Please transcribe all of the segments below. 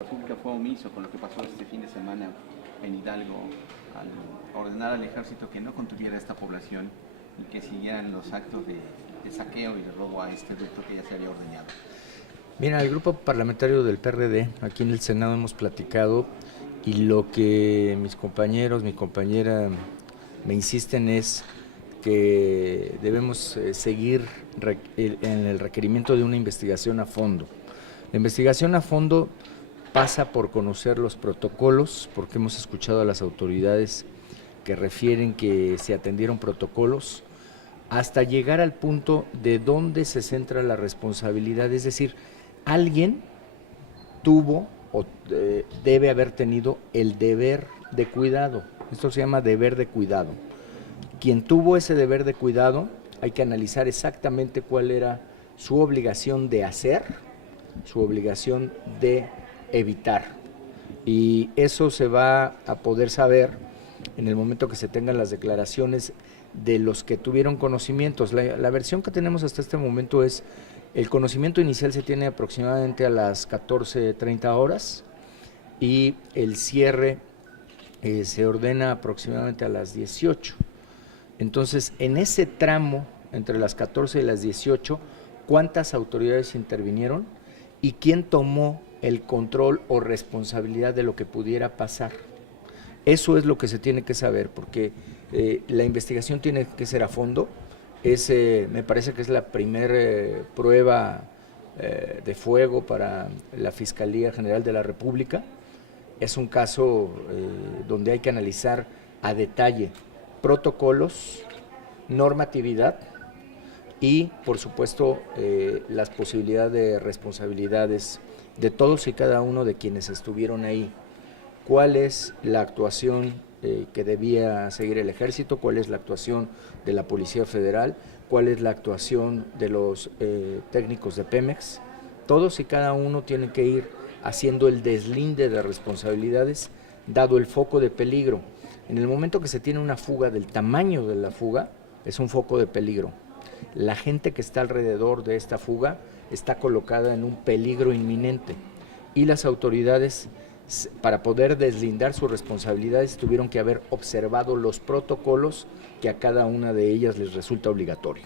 República fue omiso con lo que pasó este fin de semana en Hidalgo al ordenar al ejército que no contuviera esta población y que siguieran los actos de saqueo y de robo a este ducto que ya se había ordenado. Mira, el grupo parlamentario del PRD, aquí en el Senado hemos platicado y lo que mis compañeros, mi compañera me insisten es que debemos seguir en el requerimiento de una investigación a fondo. La investigación a fondo pasa por conocer los protocolos, porque hemos escuchado a las autoridades que refieren que se atendieron protocolos, hasta llegar al punto de dónde se centra la responsabilidad, es decir, alguien tuvo o debe haber tenido el deber de cuidado. Esto se llama deber de cuidado. Quien tuvo ese deber de cuidado, hay que analizar exactamente cuál era su obligación de hacer, su obligación de evitar. Y eso se va a poder saber en el momento que se tengan las declaraciones de los que tuvieron conocimientos. La versión que tenemos hasta este momento es: el conocimiento inicial se tiene aproximadamente a las 14:30 horas y el cierre se ordena aproximadamente a las 18. Entonces, en ese tramo, entre las 14 y las 18, ¿cuántas autoridades intervinieron y quién tomó el control o responsabilidad de lo que pudiera pasar? Eso es lo que se tiene que saber, porque la investigación tiene que ser a fondo. Me parece que es la primera prueba de fuego para la Fiscalía General de la República. Es un caso donde hay que analizar a detalle protocolos, normatividad y, por supuesto, las posibilidades de responsabilidades de todos y cada uno de quienes estuvieron ahí. ¿Cuál es la actuación que debía seguir el ejército? ¿Cuál es la actuación de la Policía Federal? ¿Cuál es la actuación de los técnicos de Pemex? Todos y cada uno tienen que ir haciendo el deslinde de responsabilidades, dado el foco de peligro. En el momento que se tiene una fuga del tamaño de la fuga, es un foco de peligro. La gente que está alrededor de esta fuga está colocada en un peligro inminente y las autoridades, para poder deslindar sus responsabilidades, tuvieron que haber observado los protocolos que a cada una de ellas les resulta obligatorio.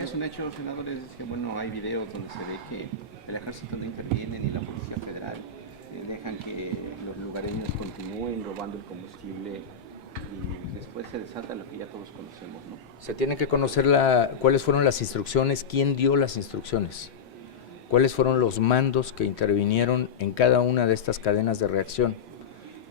Es un hecho, senadores, es que hay videos donde se ve que el ejército no interviene ni la Policía Federal, dejan que los lugareños continúen robando el combustible y después se desata lo que ya todos conocemos, ¿no? Se tiene que conocer cuáles fueron las instrucciones, quién dio las instrucciones, cuáles fueron los mandos que intervinieron en cada una de estas cadenas de reacción,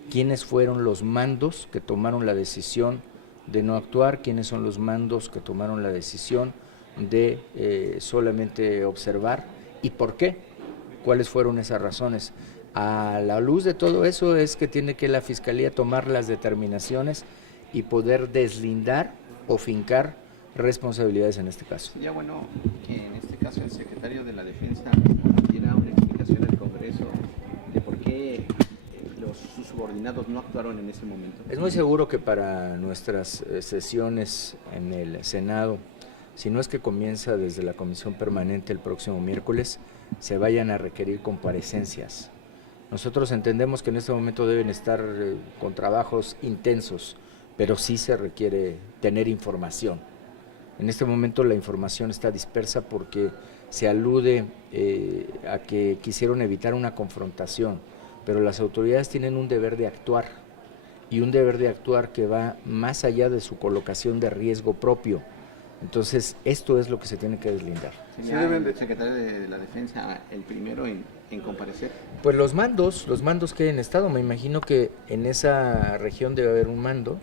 quiénes fueron los mandos que tomaron la decisión de no actuar, quiénes son los mandos que tomaron la decisión de solamente observar y por qué, cuáles fueron esas razones. A la luz de todo eso es que tiene que la Fiscalía tomar las determinaciones y poder deslindar o fincar responsabilidades en este caso. Sería bueno que en este caso el secretario de la Defensa diera una explicación al Congreso de por qué sus subordinados no actuaron en ese momento. Es muy seguro que para nuestras sesiones en el Senado, si no es que comienza desde la Comisión Permanente el próximo miércoles, se vayan a requerir comparecencias. Nosotros entendemos que en este momento deben estar con trabajos intensos, pero sí se requiere tener información. En este momento la información está dispersa porque se alude a que quisieron evitar una confrontación, pero las autoridades tienen un deber de actuar y un deber de actuar que va más allá de su colocación de riesgo propio. Entonces, esto es lo que se tiene que deslindar. ¿Sí deben el secretario de la Defensa el primero en comparecer? Pues los mandos que han estado, me imagino que en esa región debe haber un mando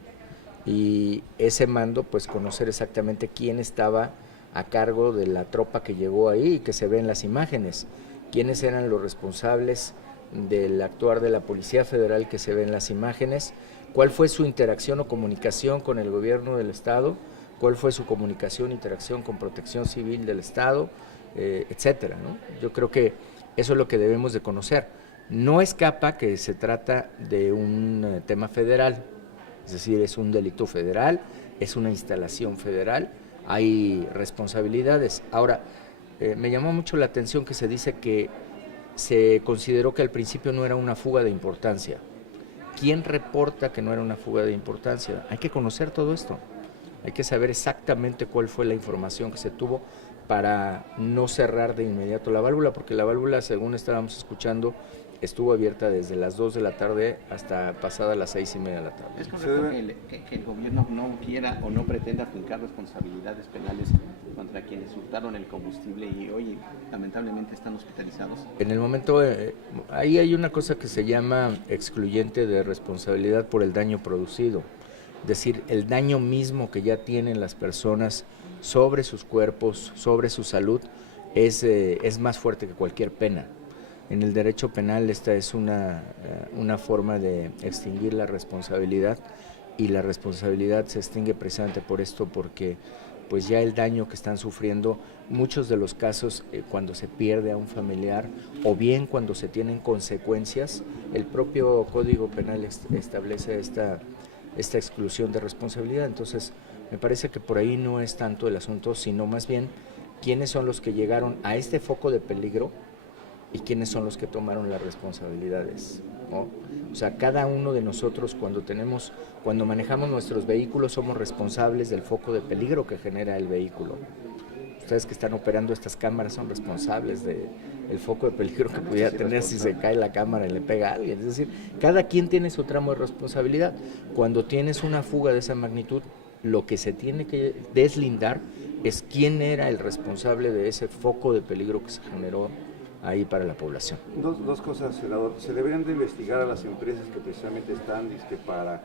y ese mando, pues conocer exactamente quién estaba a cargo de la tropa que llegó ahí y que se ve en las imágenes, quiénes eran los responsables del actuar de la Policía Federal que se ve en las imágenes, cuál fue su interacción o comunicación con el gobierno del Estado, cuál fue su comunicación, interacción con Protección Civil del Estado, etcétera, ¿no? Yo creo que eso es lo que debemos de conocer. No escapa que se trata de un tema federal, es decir, es un delito federal, es una instalación federal, hay responsabilidades. Ahora, me llamó mucho la atención que se dice que se consideró que al principio no era una fuga de importancia. ¿Quién reporta que no era una fuga de importancia? Hay que conocer todo esto. Hay que saber exactamente cuál fue la información que se tuvo para no cerrar de inmediato la válvula, porque la válvula, según estábamos escuchando, estuvo abierta desde las 2 de la tarde hasta pasada las 6:30 de la tarde. ¿Es correcto que el gobierno no quiera o no pretenda aplicar responsabilidades penales contra quienes hurtaron el combustible y hoy lamentablemente están hospitalizados? En el momento, ahí hay una cosa que se llama excluyente de responsabilidad por el daño producido. Es decir, el daño mismo que ya tienen las personas sobre sus cuerpos, sobre su salud, es más fuerte que cualquier pena. En el derecho penal esta es una forma de extinguir la responsabilidad, y la responsabilidad se extingue precisamente por esto, porque pues ya el daño que están sufriendo, muchos de los casos cuando se pierde a un familiar o bien cuando se tienen consecuencias, el propio Código Penal establece esta exclusión de responsabilidad. Entonces me parece que por ahí no es tanto el asunto, sino más bien quiénes son los que llegaron a este foco de peligro y quiénes son los que tomaron las responsabilidades, ¿no? O sea, cada uno de nosotros cuando manejamos nuestros vehículos somos responsables del foco de peligro que genera el vehículo. Ustedes que están operando estas cámaras son responsables del foco de peligro que pudiera tener si se cae la cámara y le pega a alguien. Es decir, cada quien tiene su tramo de responsabilidad. Cuando tienes una fuga de esa magnitud, lo que se tiene que deslindar es quién era el responsable de ese foco de peligro que se generó ahí para la población. Dos cosas, senador. Se deberían de investigar a las empresas que precisamente están para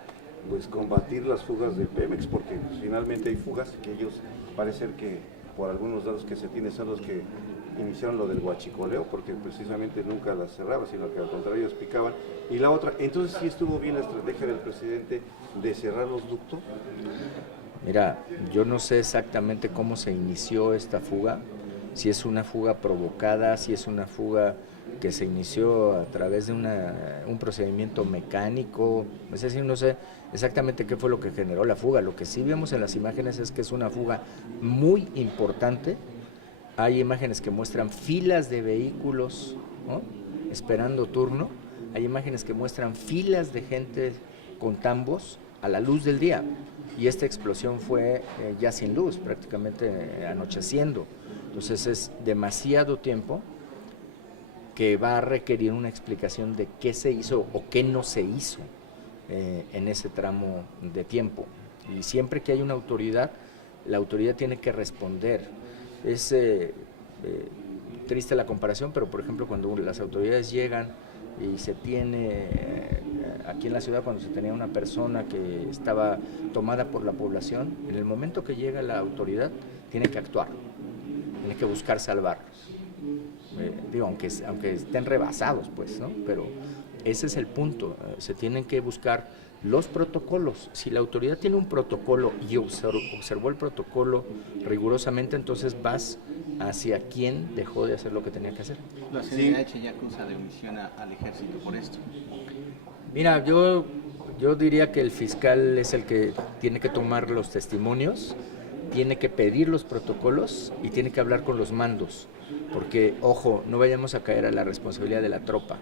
combatir las fugas de Pemex, porque finalmente hay fugas que ellos parecen que por algunos datos que se tienen son los que iniciaron lo del huachicoleo, porque precisamente nunca las cerraban, sino que al contrario ellos picaban. Y la otra, entonces sí estuvo bien la estrategia del presidente de cerrar los ductos. Mira, yo no sé exactamente cómo se inició esta fuga, si es una fuga provocada, si es una fuga que se inició a través de un procedimiento mecánico, es decir, no sé exactamente qué fue lo que generó la fuga. Lo que sí vemos en las imágenes es que es una fuga muy importante. Hay imágenes que muestran filas de vehículos, ¿no?, esperando turno, hay imágenes que muestran filas de gente con tambos a la luz del día, y esta explosión fue ya sin luz, prácticamente anocheciendo. Entonces es demasiado tiempo que va a requerir una explicación de qué se hizo o qué no se hizo en ese tramo de tiempo. Y siempre que hay una autoridad, la autoridad tiene que responder. Es triste la comparación, pero por ejemplo cuando las autoridades llegan y se tiene, aquí en la ciudad cuando se tenía una persona que estaba tomada por la población, en el momento que llega la autoridad tiene que actuar, tiene que buscar salvarlos. Digo, aunque estén rebasados, pues, ¿no? Pero ese es el punto, se tienen que buscar los protocolos. Si la autoridad tiene un protocolo y observó el protocolo rigurosamente, entonces vas hacia quien dejó de hacer lo que tenía que hacer. La CNDH ya acusa de omisión al ejército por esto. Mira, yo diría que el fiscal es el que tiene que tomar los testimonios, tiene que pedir los protocolos y tiene que hablar con los mandos, porque, ojo, no vayamos a caer a la responsabilidad de la tropa.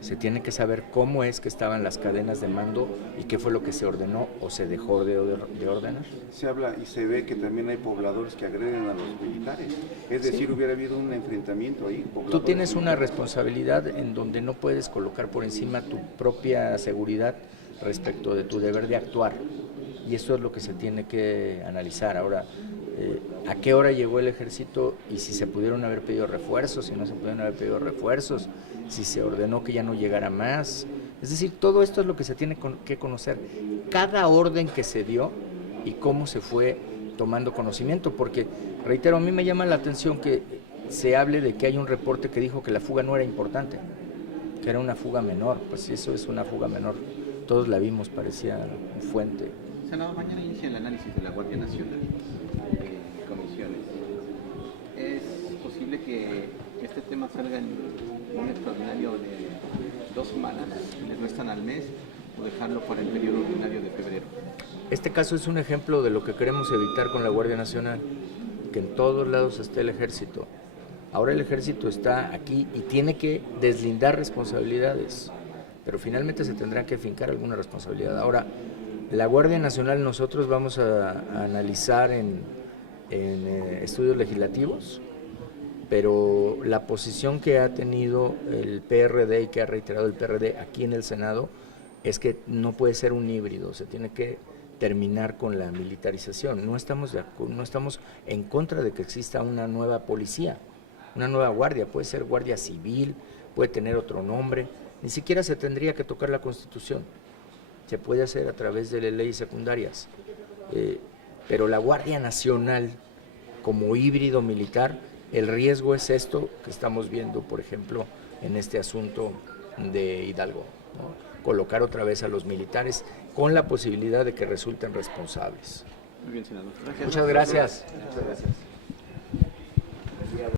Se tiene que saber cómo es que estaban las cadenas de mando y qué fue lo que se ordenó o se dejó de ordenar. Se habla y se ve que también hay pobladores que agreden a los militares. Es decir, sí, hubiera habido un enfrentamiento ahí. Tú tienes una responsabilidad en donde no puedes colocar por encima tu propia seguridad respecto de tu deber de actuar. Y eso es lo que se tiene que analizar. Ahora, ¿a qué hora llegó el ejército? Y si se pudieron haber pedido refuerzos, si no se pudieron haber pedido refuerzos, si se ordenó que ya no llegara más. Es decir, todo esto es lo que se tiene que conocer. Cada orden que se dio y cómo se fue tomando conocimiento. Porque, reitero, a mí me llama la atención que se hable de que hay un reporte que dijo que la fuga no era importante, que era una fuga menor. Pues eso es una fuga menor. Todos la vimos, parecía un fuente. Senador, mañana inicia el análisis de la Guardia Nacional de comisiones. ¿Es posible que este tema salga en un extraordinario de 2 semanas, le restan al mes, o dejarlo para el periodo ordinario de febrero? Este caso es un ejemplo de lo que queremos evitar con la Guardia Nacional, que en todos lados esté el ejército, Ahora el ejército está aquí y tiene que deslindar responsabilidades, pero finalmente se tendrá que fincar alguna responsabilidad. Ahora, la Guardia Nacional nosotros vamos a analizar en estudios legislativos, pero la posición que ha tenido el PRD y que ha reiterado el PRD aquí en el Senado es que no puede ser un híbrido, se tiene que terminar con la militarización. No estamos en contra de que exista una nueva policía, una nueva guardia, puede ser guardia civil, puede tener otro nombre, ni siquiera se tendría que tocar la Constitución, se puede hacer a través de leyes secundarias, pero la Guardia Nacional como híbrido militar, el riesgo es esto que estamos viendo, por ejemplo, en este asunto de Hidalgo, ¿no? Colocar otra vez a los militares con la posibilidad de que resulten responsables. Muy bien, senador. Gracias. Muchas gracias. Muchas gracias.